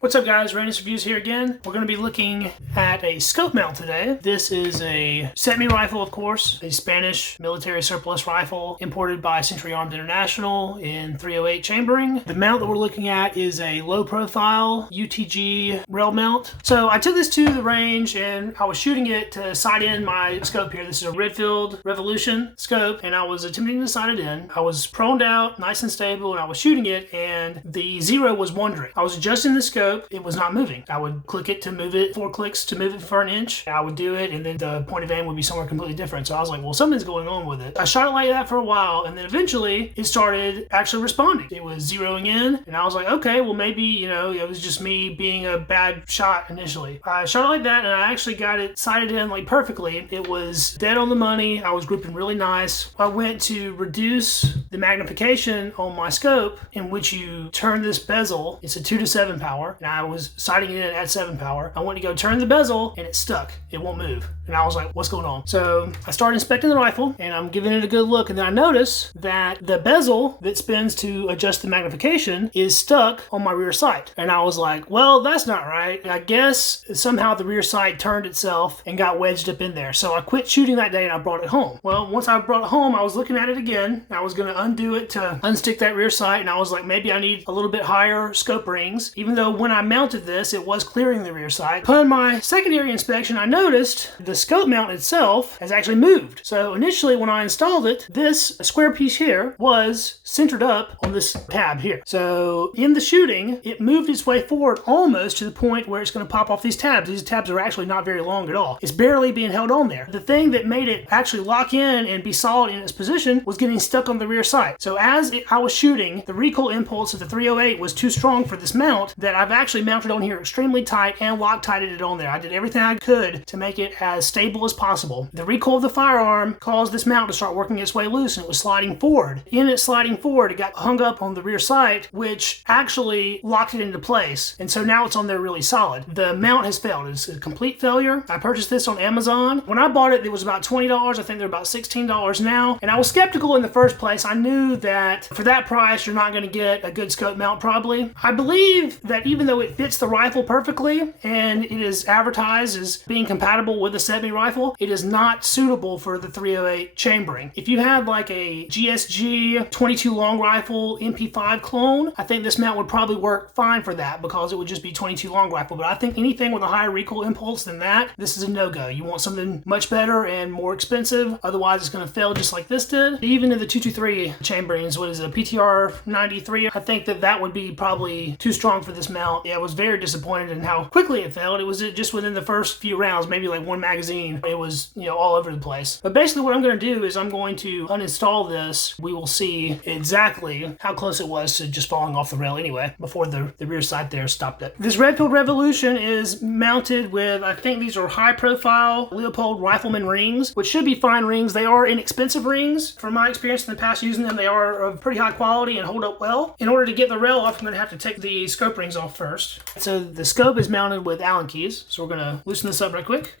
What's up guys, Readiness Reviews here again. We're going to be looking at a scope mount today. This is a CETME rifle, of course, a Spanish military surplus rifle imported by Century Arms International in 308 chambering. The mount that we're looking at is a low profile UTG rail mount. So I took this to the range and I was shooting it to sight in my scope here. This is a Redfield Revolution scope and I was attempting to sight it in. I was proned out, nice and stable, and I was shooting it and the zero was wandering. I was adjusting the scope. It was not moving. I would click it to move it, 4 clicks to move it for an inch. I would do it and then the point of aim would be somewhere completely different. So I was like, well, something's going on with it. I shot it like that for a while and then eventually it started actually responding. It was zeroing in and I was like, okay, well maybe, it was just me being a bad shot initially. I shot it like that and I actually got it sighted in like perfectly. It was dead on the money. I was grouping really nice. I went to reduce the magnification on my scope in which you turn this bezel. It's a 2:7 power. And I was sighting it in at 7 power. I went to go turn the bezel and it's stuck. It won't move. And I was like, what's going on? So I started inspecting the rifle and I'm giving it a good look. And then I notice that the bezel that spins to adjust the magnification is stuck on my rear sight. And I was like, well, that's not right. I guess somehow the rear sight turned itself and got wedged up in there. So I quit shooting that day and I brought it home. Well, once I brought it home, I was looking at it again. I was going to undo it to unstick that rear sight. And I was like, maybe I need a little bit higher scope rings, even though when I mounted this, it was clearing the rear sight. Upon my secondary inspection, I noticed the scope mount itself has actually moved. So initially when I installed it, this square piece here was centered up on this tab here. So in the shooting, it moved its way forward almost to the point where it's going to pop off these tabs. These tabs are actually not very long at all. It's barely being held on there. The thing that made it actually lock in and be solid in its position was getting stuck on the rear sight. So as I was shooting, the recoil impulse of the 308 was too strong for this mount that I've actually mounted on here extremely tight and Loctited it on there. I did everything I could to make it as stable as possible. The recoil of the firearm caused this mount to start working its way loose and it was sliding forward. In it sliding forward, it got hung up on the rear sight, which actually locked it into place. And so now it's on there really solid. The mount has failed. It's a complete failure. I purchased this on Amazon. When I bought it, it was about $20. I think they're about $16 now. And I was skeptical in the first place. I knew that for that price, you're not going to get a good scope mount probably. I believe that even though it fits the rifle perfectly and it is advertised as being compatible with a CETME rifle, it is not suitable for the 308 chambering. If you had like a GSG 22 long rifle MP5 clone, I think this mount would probably work fine for that because it would just be 22 long rifle. But I think anything with a higher recoil impulse than that, this is a no-go. You want something much better and more expensive. Otherwise, it's going to fail just like this did. Even in the 223 chamberings, what is it, a PTR 93? I think that would be probably too strong for this mount. Yeah, I was very disappointed in how quickly it failed. It was just within the first few rounds, maybe like one magazine. It was, all over the place. But basically what I'm going to do is I'm going to uninstall this. We will see exactly how close it was to just falling off the rail anyway, before the rear sight there stopped it. This Redfield Revolution is mounted with, I think these are high profile Leopold rifleman rings, which should be fine rings. They are inexpensive rings. From my experience in the past using them, they are of pretty high quality and hold up well. In order to get the rail off, I'm going to have to take the scope rings off first. So the scope is mounted with Allen keys. So we're going to loosen this up right quick.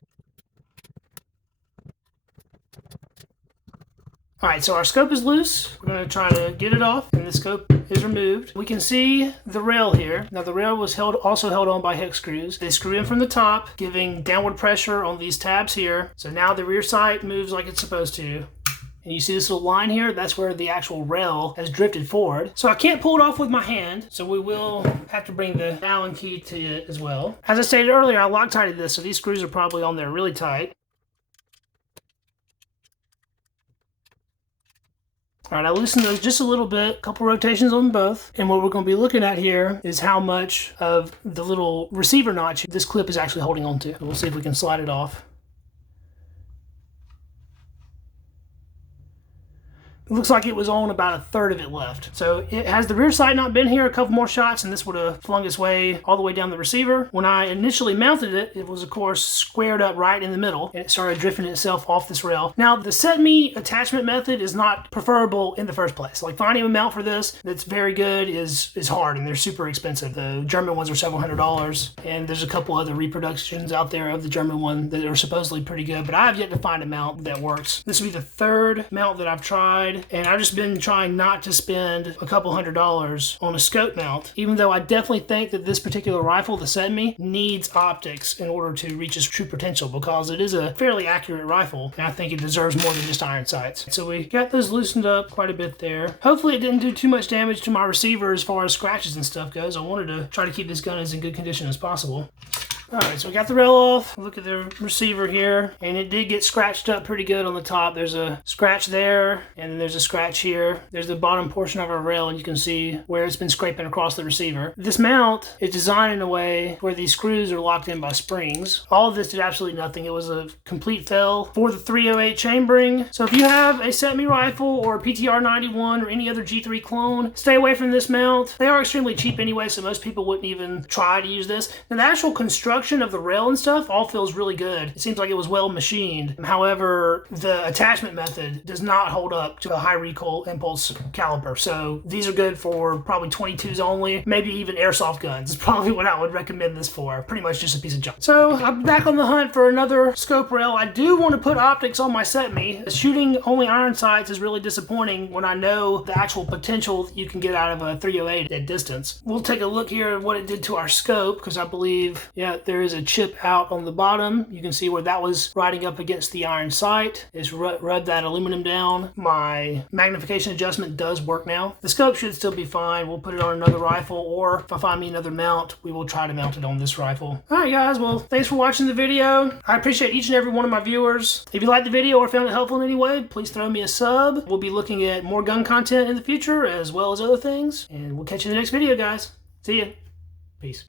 Alright, so our scope is loose. We're going to try to get it off, and the scope is removed. We can see the rail here. Now the rail was also held on by hex screws. They screw in from the top, giving downward pressure on these tabs here. So now the rear sight moves like it's supposed to. And you see this little line here? That's where the actual rail has drifted forward. So I can't pull it off with my hand, so we will have to bring the Allen key to it as well. As I stated earlier, I Loctited this, so these screws are probably on there really tight. Alright, I loosened those just a little bit, a couple rotations on both. And what we're going to be looking at here is how much of the little receiver notch this clip is actually holding on to. We'll see if we can slide it off. It looks like it was on about 1/3 of it left. So it has the rear sight not been here, a couple more shots and this would have flung its way all the way down the receiver. When I initially mounted it, it was of course squared up right in the middle and it started drifting itself off this rail. Now the CETME attachment method is not preferable in the first place. Like finding a mount for this that's very good is hard and they're super expensive. The German ones are several $100s and there's a couple other reproductions out there of the German one that are supposedly pretty good, but I have yet to find a mount that works. This will be the 3rd mount that I've tried upgrade, and I've just been trying not to spend a couple $100 on a scope mount, even though I definitely think that this particular rifle, the CETME, needs optics in order to reach its true potential, because it is a fairly accurate rifle, and I think it deserves more than just iron sights. So we got those loosened up quite a bit there. Hopefully it didn't do too much damage to my receiver as far as scratches and stuff goes. I wanted to try to keep this gun as in good condition as possible. Alright, so we got the rail off. Look at the receiver here, and it did get scratched up pretty good on the top. There's a scratch there, and then there's a scratch here. There's the bottom portion of our rail, and you can see where it's been scraping across the receiver. This mount is designed in a way where these screws are locked in by springs. All of this did absolutely nothing. It was a complete fail for the 308 chambering. So if you have a CETME rifle or a PTR 91 or any other G3 clone, stay away from this mount. They are extremely cheap anyway, so most people wouldn't even try to use this. And the actual construction of the rail and stuff all feels really good. It seems like it was well machined. However, the attachment method does not hold up to a high recoil impulse caliber. So these are good for probably 22s only, maybe even airsoft guns is probably what I would recommend this for. Pretty much just a piece of junk. So I'm back on the hunt for another scope rail. I do want to put optics on my CETME. Shooting only iron sights is really disappointing when I know the actual potential that you can get out of a 308 at distance. We'll take a look here at what it did to our scope, because I believe, yeah, there is a chip out on the bottom. You can see where that was riding up against the iron sight. It's rubbed that aluminum down. My magnification adjustment does work now. The scope should still be fine. We'll put it on another rifle, or if I find me another mount, we will try to mount it on this rifle. Alright guys, well, thanks for watching the video. I appreciate each and every one of my viewers. If you liked the video or found it helpful in any way, please throw me a sub. We'll be looking at more gun content in the future, as well as other things. And we'll catch you in the next video, guys. See ya. Peace.